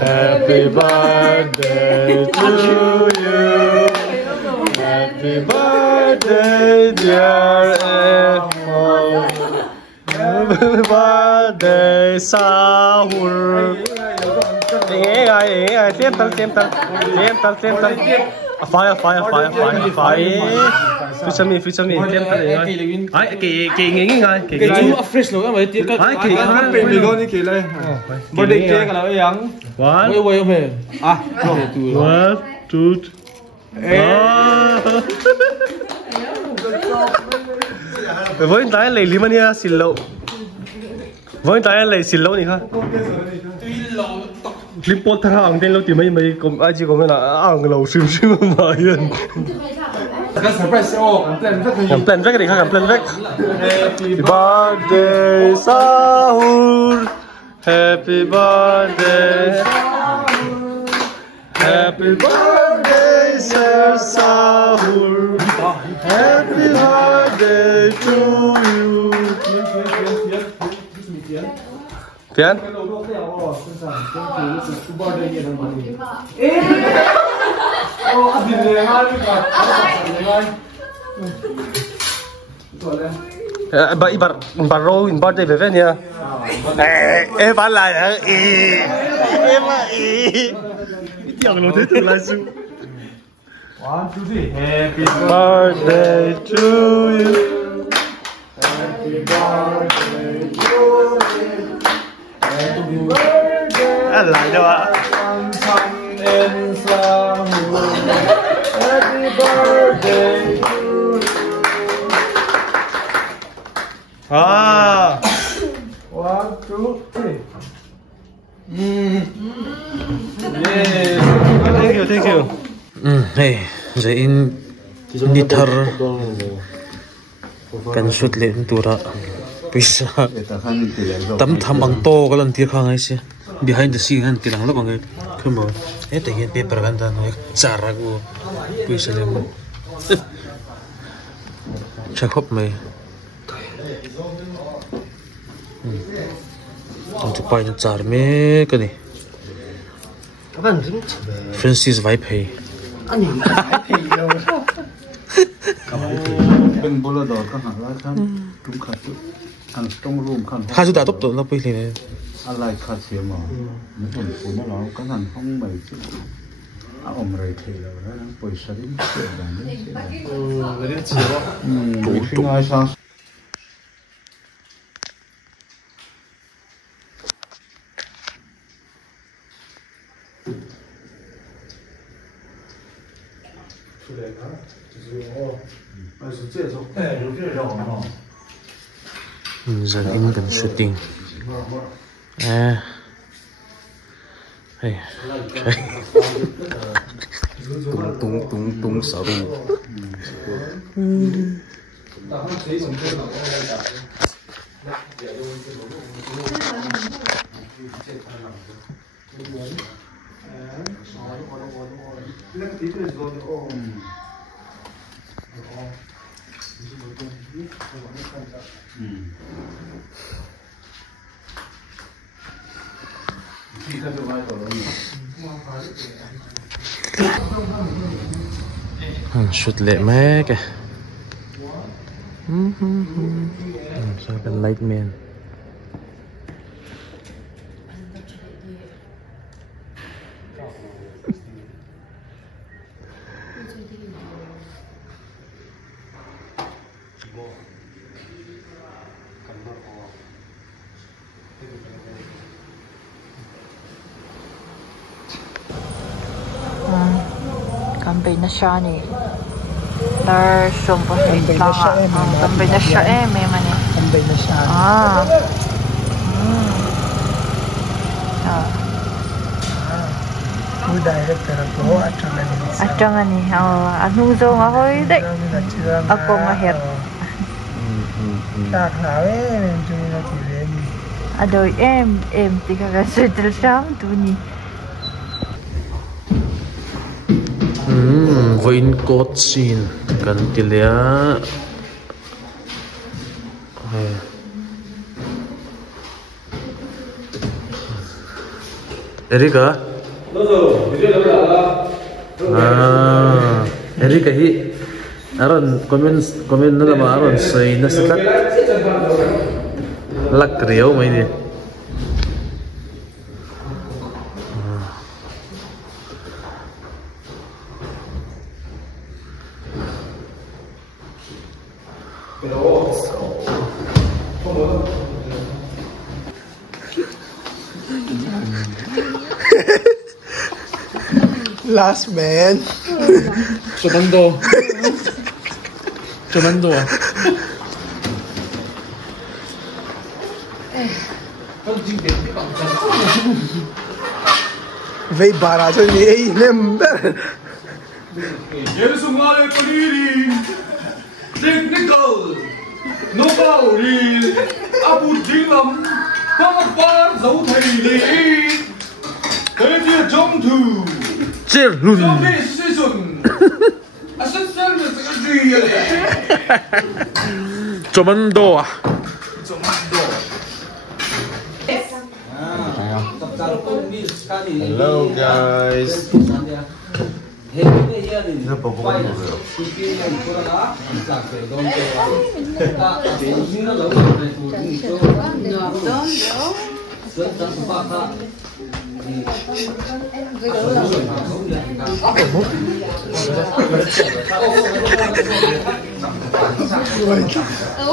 Happy birthday to you. Happy birthday, dear Apple. Happy birthday, Sahur. Tiêm tân. Fire. Phía mình, tiêm tân này. Ai, kỳ nghĩ ngay. Kỳ chú fresh luôn mà tiêm cái. Ai, kỳ khá bên mình luôn đi kỳ lên. Bữa đi kia cái nào ấy ăn. One. Wait, okay. Ah, one, two. Với tay lấy lim anh xin lỗi. Với tay lấy xin lỗi này không? Lim pot thằng ăn tên lâu thì mấy cũng ai chỉ có mấy là ăn lâu xíu mà yên. Cái surprise làm plan vách cái gì làm plan vách. Happy birthday Sahur. Happy birthday. Happy birthday Sir Sahur. Happy birthday to you. Tiến. Baro in birthday về về nha. Em bán lại hả? Em mà tiếng nó thế thực là su. Happy birthday to you. Happy birthday to you. Happy birthday. Lại đâu ạ? Happy birthday to you. Ah. 1, 2, 3. Thank you. Hey, giờ in nithar kan shoot le tura pisa tam tham ang to kalan tir khang ai se behind the scene han tilang la bangai khmo e te gen paper kan da no chara go pisa le mo chakhop mai tam tu pai char me ka ni Francis vibe hey anh bên bolo đỏ các hàng lá khăn trung khát ăn trong room khăn hai số đã tốt tốt lắm bây giờ này alai khát xíu mà nhữngคนphụ nó nói các hàng không mày chứ ông rầy thì là nó bồi sấy chuyện đó đấy đủ khi ai sao giờ in cần shooting à hey tung sợ shoot lệ mẹ kìa sao bên light man campaign na siya ni Dar sumpo hitla nga. Tambay na siya may mani. Tambay na siya. Direct pero to at nga ni. Ano daw nga ko day. Ako mahir. Tak nawe medyo na tireni. Adoy tika ka settle siya tu ni. Raincoat scene kan tilya. Erika? Erika hi aron komen na naman aron say nasakat lakriyaw may di last man. Comando. Vei barato ni number. Yesu ngale peliri. Technical. No power. Abu Dilam. Pangapar zau thai li. Cái kia trong thử. Chết luôn. Comando. Hello guys.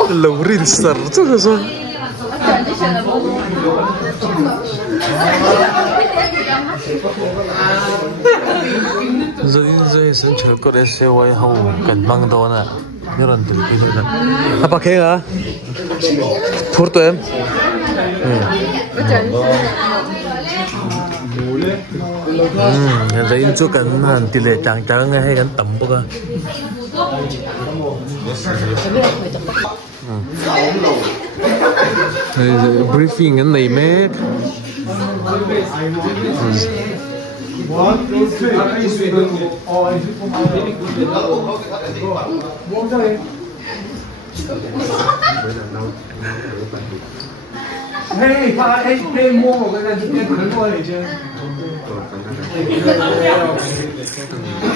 Lâu rin sar chắc là sao? Rồi xin chào cô để xem quay hậu cảnh băng đó nè, nhớ lần từ khi nữa. À bác khen à? Phút tụi em. Rồi chú cần hàng tỷ lệ chẳng chẳng ngay hay gắn tầm bốc à? Briefing cái này mấy. Hey, hey, mua một cái này chúng em vẫn mua này chưa?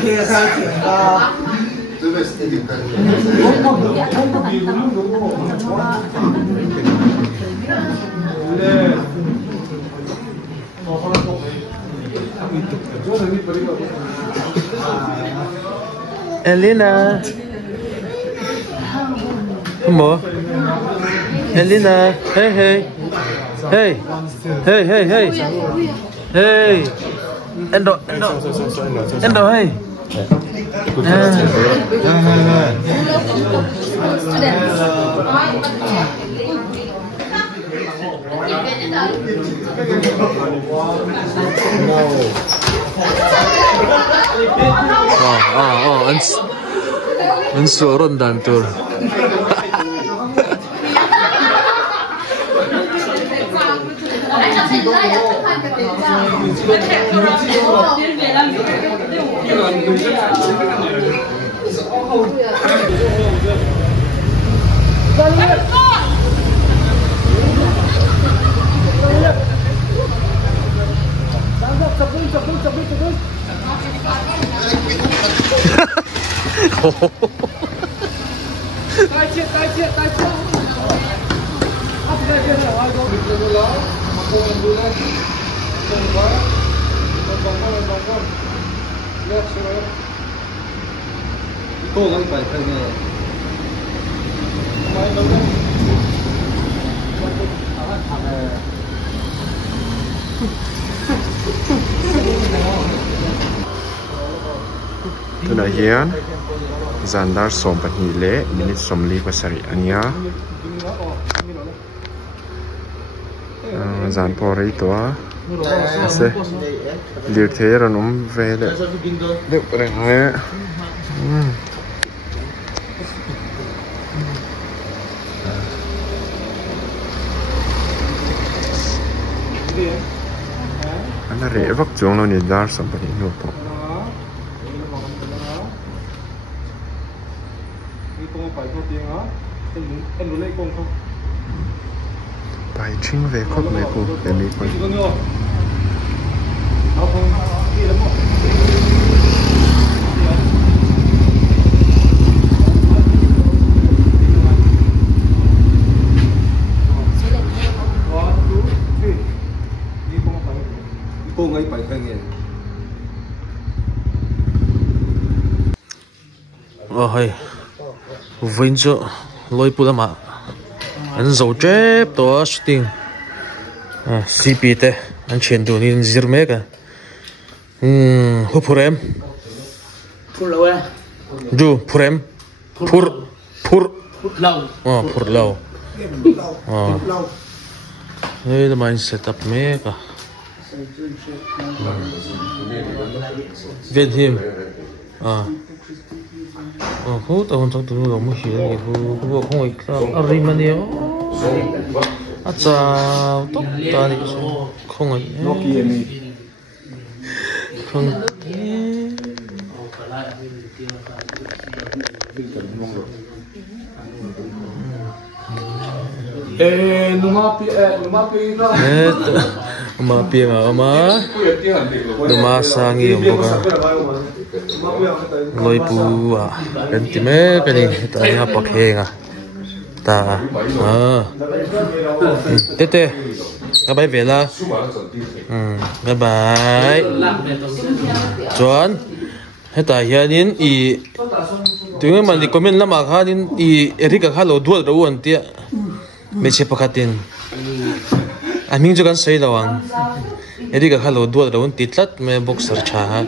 Kia sang chuyện đó. Elena. Mo. Elena, hey hey. Hey. Hey hey hey. Hey. Endo hey. Ang suron dan tur. Ito na yan. Zandar som pahnih le minute somli pasari ania zan pori to ase lirthei ran ve le de reng he ana re vak chong lo ni dar som pahnih no po bài chuyên về khóc về cô về mỹ quân cô ngay phải cái nghề hay vinh cho lôi pula mà anh giàu chép to shooting CP te anh chuyển đồ đi zirme cả hupurem du purem pur lau đây là mình setup me cả viên him hú tao không tao đâu mới hiểu gì hú không phải là ari mà nhiều chào tốt ta đi không ấy không mà piang mà mà sang nhiều quá lôi pu cái gì mấy cái này ta nhà bạc heng ta tê các bạn về là các bạn chuẩn hết ta hiện đến ý tiếng mà đi comment lắm mà ha đến ý Eric cả lo đuổi đâu anh tiệt mấy chiếc bạc tin anh mình cho con say đâu anh Eric cả lo đuổi đâu anh tiệt lát mấy boxer cha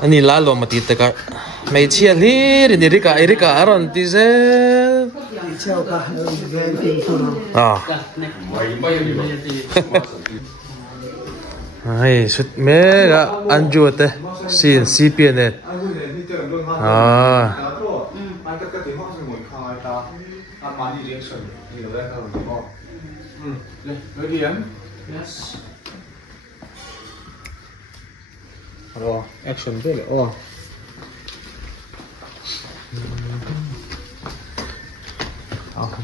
anh đi lá lo mà tiệt cả mấy chiếc li đến Eric cả aron tiệt ai sút mẹ cả anh chuột thế xin CPN này action thế này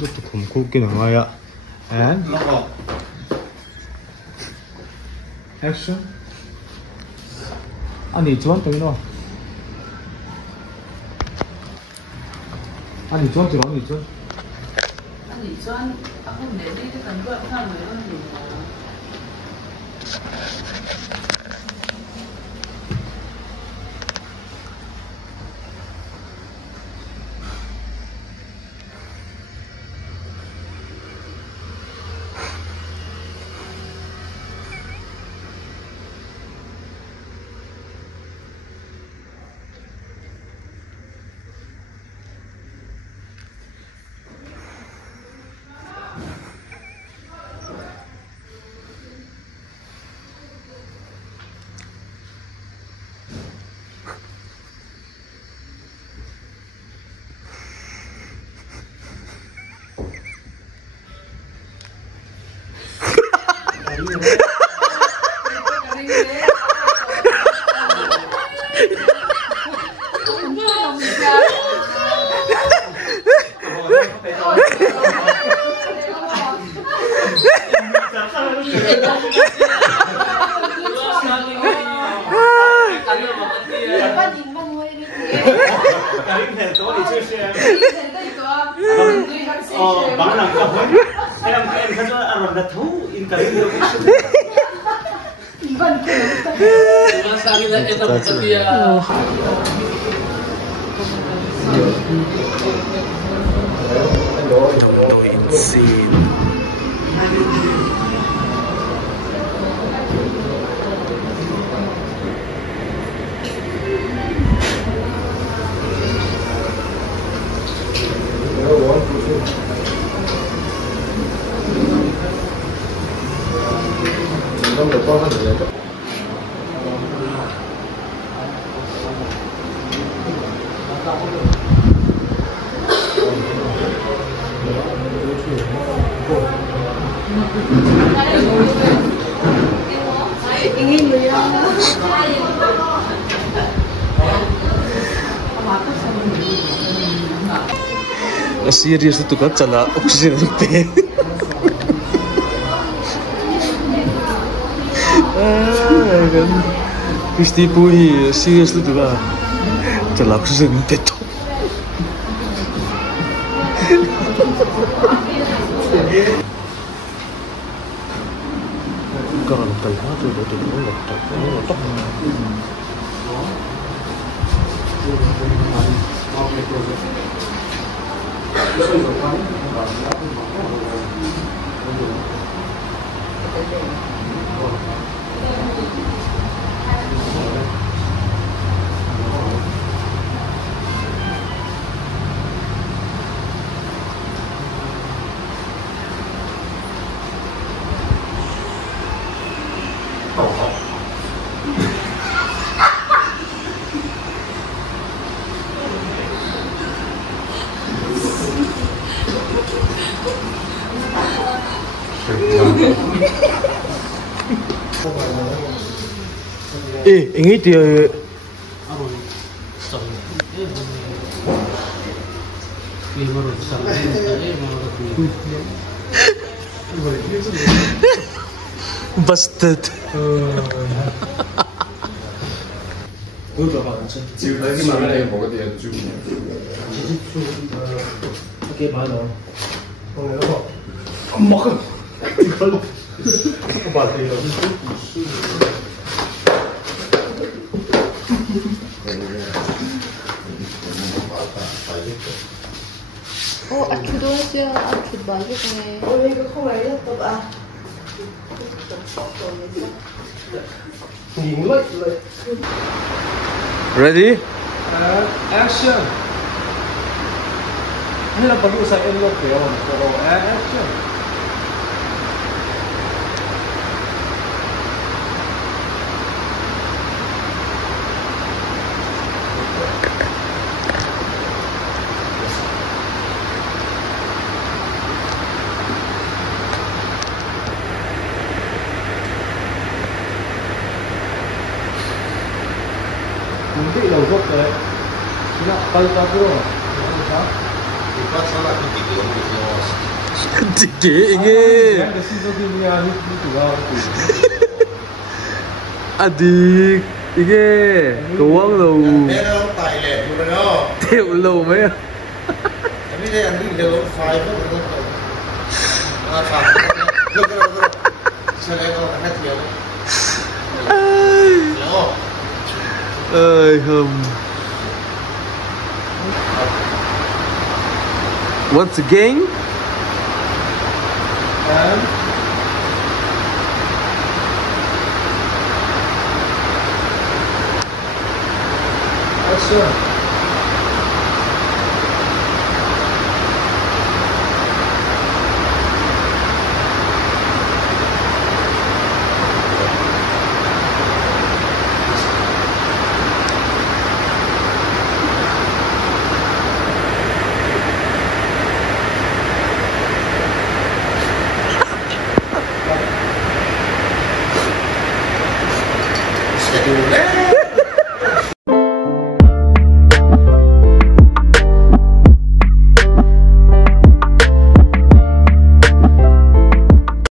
rất là khủng khiếp cái này ạ and action anh đi chọn tới đâu anh đi chọn anh đi chọn không để đi cái phần vượt hơn nữa Serius itu kan cala oksigen pe. Kan Kristi pui serius itu kan cala oksigen pe tu. Kalau pelha tu betul betul. Ini dia. Busted. Oke, mana? Makan. Oh, aku doa siya, aku balik ni. Oh, ini kau kau laptop ah. Ready? Action. Ini lah perlu saya elok ya, kalau action. Hindi lang gok eh. Sila kalta ko. Tige, inge. Adik, inge. Kawang lo. Tiệu lo mấy. Ơi hầm. Once again. Action. Schedule.